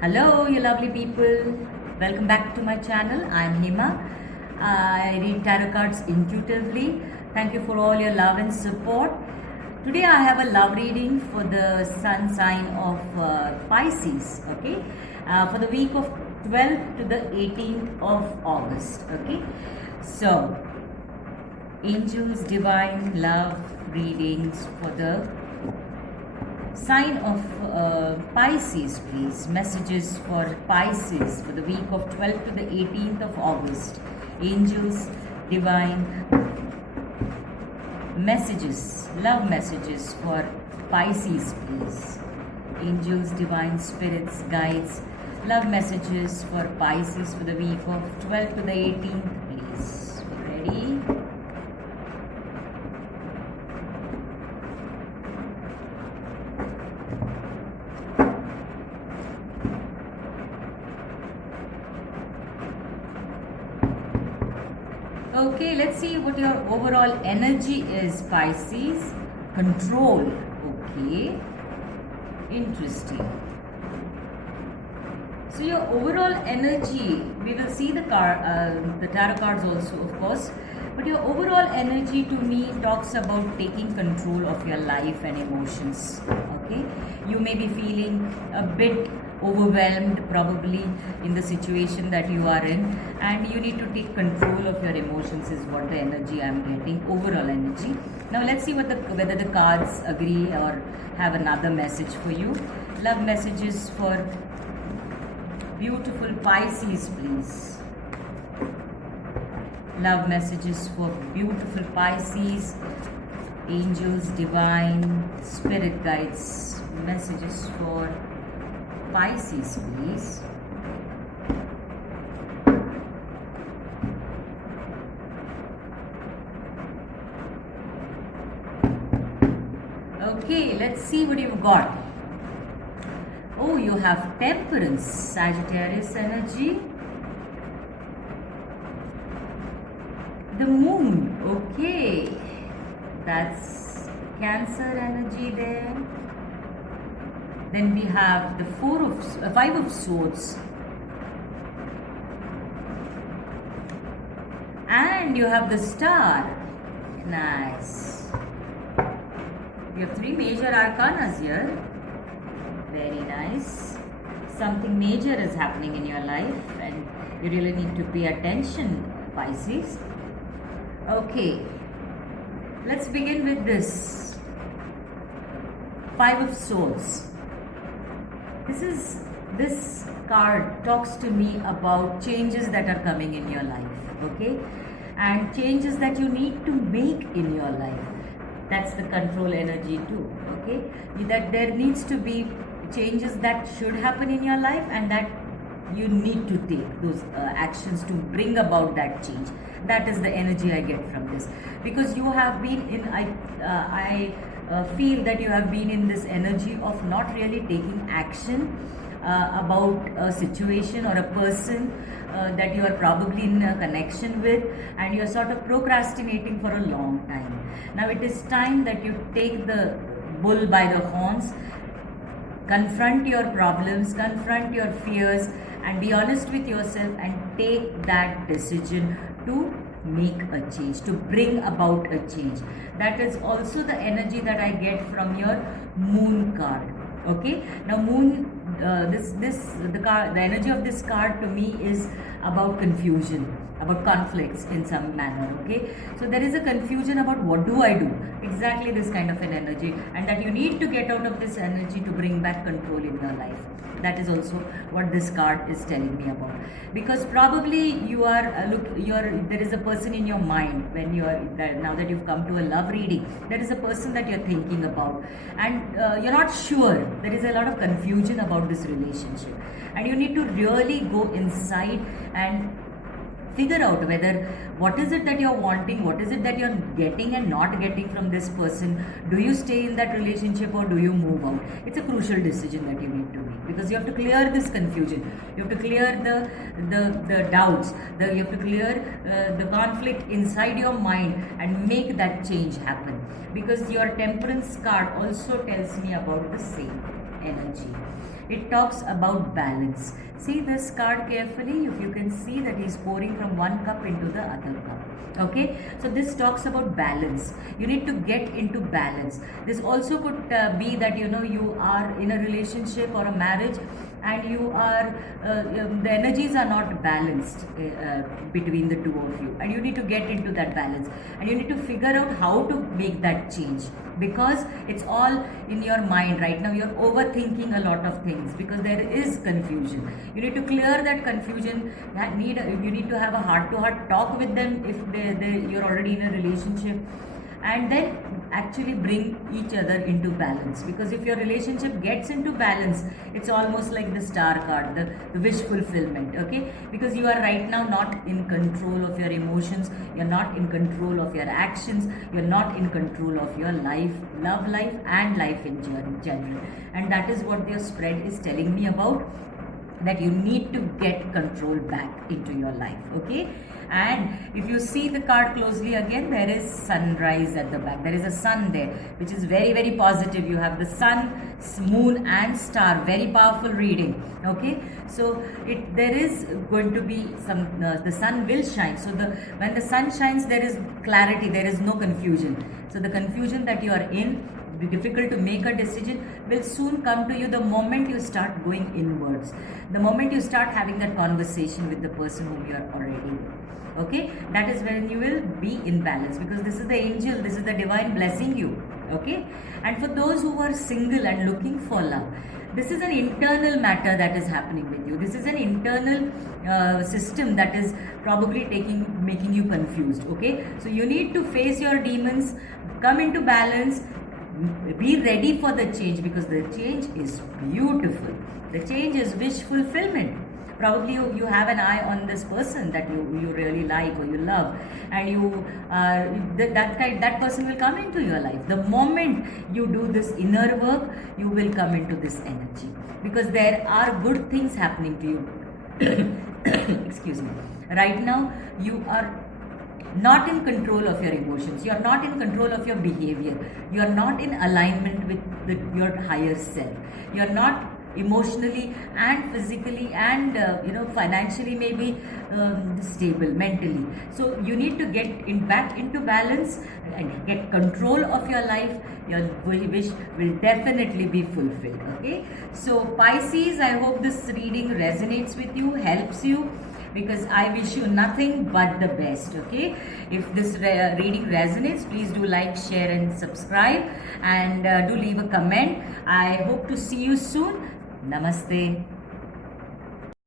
Hello, you lovely people. Welcome back to my channel. I'm Hema. I read tarot cards intuitively. Thank you for all your love and support. Today I have a love reading for the sun sign of Pisces. Okay, for the week of 12th to the 18th of August. Okay, so angels, divine love readings for the sign of Pisces, please. Messages for Pisces for the week of 12th to the 18th of August. Angels, divine messages, love messages for Pisces, please. Angels, divine spirits, guides, love messages for Pisces for the week of 12th to the 18th, please. Ready? Okay, let's see what your overall energy is, Pisces. Control. Okay. Interesting. So your overall energy, we will see the tarot cards also, of course. But your overall energy to me talks about taking control of your life and emotions. Okay. You may be feeling a bit overwhelmed probably in the situation that you are in, and you need to take control of your emotions is what the energy I am getting, overall energy. Now let's see whether the cards agree or have another message for you. Love messages for beautiful Pisces, please. Love messages for beautiful Pisces. Angels, divine spirit guides, messages for Pisces, please. Okay, let's see what you've got. Oh, you have Temperance, Sagittarius energy. The Moon, okay. That's Cancer energy there. Then we have the Five of Swords. And you have the Star. Nice. You have three major arcanas here. Very nice. Something major is happening in your life and you really need to pay attention, Pisces. Okay. Let's begin with this. Five of Swords. This card talks to me about changes that are coming in your life, okay, and changes that you need to make in your life. That's the control energy too, okay, that there needs to be changes that should happen in your life and that you need to take those actions to bring about that change. That is the energy I get from this, because you have been in I feel that you have been in this energy of not really taking action about a situation or a person that you are probably in a connection with, and you are sort of procrastinating for a long time. Now it is time that you take the bull by the horns, confront your problems, confront your fears, and be honest with yourself and take that decision to make a change, to bring about a change. That is also the energy that I get from your Moon card. Okay, now Moon, the energy of this card to me is about confusion, about conflicts in some manner. Okay, so there is a confusion about what do I do, exactly this kind of an energy, and that you need to get out of this energy to bring back control in your life. That is also what this card is telling me about, because probably you are there is a person in your mind when you are now that you've come to a love reading. There is a person that you're thinking about, and you're not sure. There is a lot of confusion about this relationship, and you need to really go inside and figure out whether what is it that you're wanting, what is it that you're getting and not getting from this person. Do you stay in that relationship or do you move out? It's a crucial decision that you need to make, because you have to clear this confusion, you have to clear the doubts, you have to clear the conflict inside your mind and make that change happen, because your Temperance card also tells me about the same energy. it talks about balance. See this card carefully. If you can see that he's pouring from one cup into the other cup. Okay, so this talks about balance. You need to get into balance. This also could be that you are in a relationship or a marriage, and you are the energies are not balanced between the two of you, and you need to get into that balance, and you need to figure out how to make that change, because it's all in your mind right now. You're overthinking a lot of things because there is confusion. You need to clear that confusion. You need to have a heart-to-heart talk with them if you're already in a relationship, and then actually bring each other into balance. Because if your relationship gets into balance, it's almost like the star card, the wish fulfillment. Okay, because you are right now not in control of your emotions, you're not in control of your actions, you're not in control of your life, love life, and life in general. And that is what your spread is telling me about, that you need to get control back into your life. Okay, and if you see the card closely again, there is sunrise at the back. There is a sun there, which is very, very positive. You have the sun, moon, and star. Very powerful reading. Okay, so there is going to be some the sun will shine. So when the sun shines, there is clarity, there is no confusion. So the confusion that you are in, difficult to make a decision, will soon come to you the moment you start going inwards, the moment you start having that conversation with the person whom you are already with. Okay, that is when you will be in balance, because this is the angel, this is the divine blessing you. Okay, and for those who are single and looking for love, this is an internal matter that is happening with you. This is an internal system that is probably making you confused. Okay, so you need to face your demons, come into balance, be ready for the change, because the change is beautiful. The change is wish fulfillment. Probably you have an eye on this person that you really like or you love, and that person will come into your life. The moment you do this inner work, you will come into this energy, because there are good things happening to you. Excuse me. Right now you are not in control of your emotions, you are not in control of your behavior, you are not in alignment with your higher self, you are not emotionally and physically and financially maybe stable mentally. So you need to get back into balance and get control of your life. Your wish will definitely be fulfilled. Okay, so Pisces, I hope this reading resonates with you, helps you, because I wish you nothing but the best. Okay, if this reading resonates, please do like, share and subscribe, and do leave a comment. I hope to see you soon. Namaste.